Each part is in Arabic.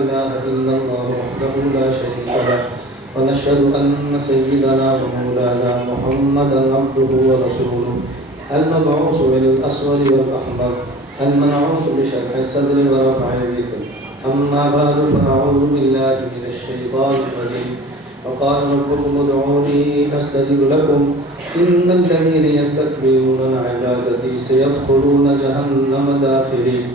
إله إلا الله وحده لا شريك له ونشهد أن سيدنا ومولانا محمدا عبده ورسوله المبعوث بالأسود والأحمر المنعوت بشرح الصدر ورفع الذكر. أما بعد فأعوذ بالله من الشيطان الرجيم. وقال ربكم ادعوني أستجب لكم إن الذين يستكبرون عن عبادتي سيدخلون جهنم داخرين.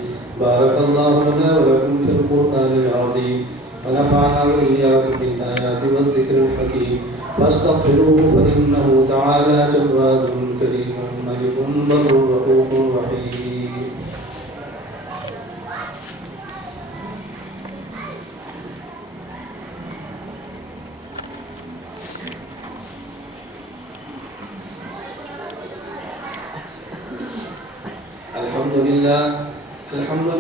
بارك الله لنا ولكم في القرآن العظيم ونفعنا وإياكم بالآيات والذكر الحكيم فاستغفروه فإنه تعالى جواد كريم ملك بر رؤوف رحيم. الحمد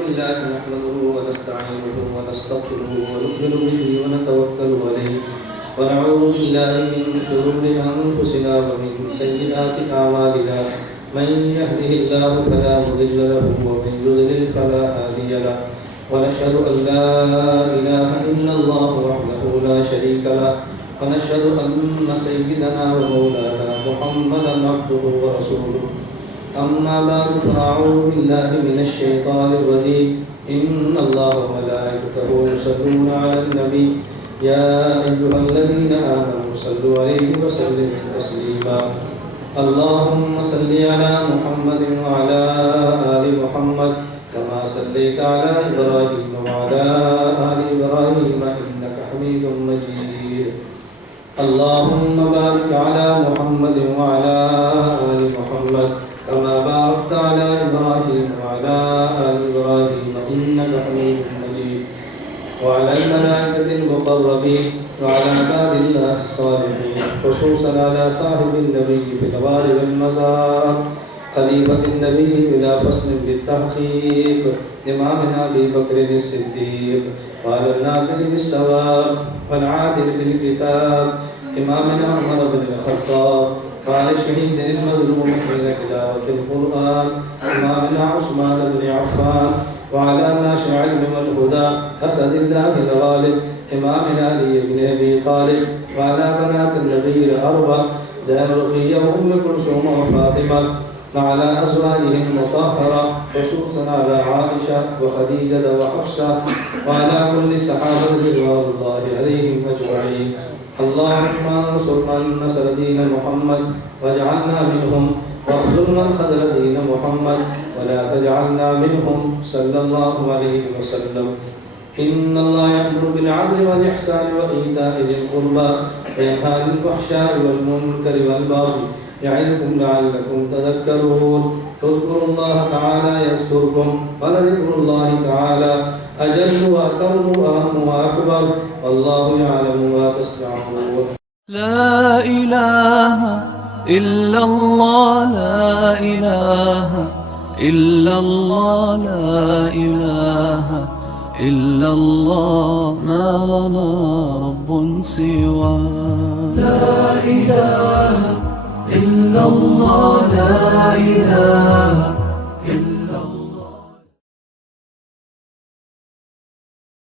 لله نحمده ونستعينه ونستغفره ونؤمن به ونتوكل عليه ونعوذ بالله من شرور أنفسنا ومن سيئات أعمالنا. من يهده الله فلا مضل له ومن يضلل فلا هادي له ونشهد أن لا إله إلا الله وحده لا شريك له ونشهد أن سيدنا ومولانا محمدا عبده ورسوله. أما بعد فأعوذ بالله من الشيطان الرجيم. إن الله وملائكته يصلون على النبي يا أيها الذين آمنوا صلوا عليه وسلموا تسليما. اللهم صل على محمد وعلى آل محمد كما صليت على إبراهيم وعلى آل إبراهيم إنك حميد مجيد. اللهم بارك على محمد وعلى آل محمد كما باركت على إبراهيم وعلى آل إبراهيم إنك حميد مجيد. وعلى الملائكة المقربين وعلى عباد الله الصالحين خصوصا على صاحب النبي في الغار والمزار خليفة النبي بلا فصل بالتحقيق إمامنا أبي بكر الصديق وعلى الناظر بالثواب والعادل بالكتاب إمامنا عمر بن الخطاب قال شهيد المظلوم حين تلاوة القرآن إمامنا عثمان بن عفان وعلى ناشر العلم والهدى أسد الله الغالب إمامنا علي بن أبي طالب وعلى بنات النبي الأربع زينب رقية وأم كلثوم وفاطمة وعلى أزواجه المطهرة خصوصا على عائشة وخديجة وحفصة وعلى كل الصحابة رضوان الله عليهم أجمعين. اللهم انصر من نصر دين محمد واجعلنا منهم واخذل من خذل دين محمد ولا تجعلنا منهم صلى الله عليه وسلم. إن الله يأمر بالعدل والإحسان وإيتاء ذي القربى وينهى عن الفحشاء والمنكر والبغي يعظكم لعلكم تذكرون. اذكروا الله تعالى يذكركم ولذكر الله تعالى أجل وأتم وأهم وأكبر والله يعلم ما تصنعون. لا إله إلا الله لا إله إلا الله لا إله إلا الله ما لنا رب سوى. لا إله إلا الله لا إله إلا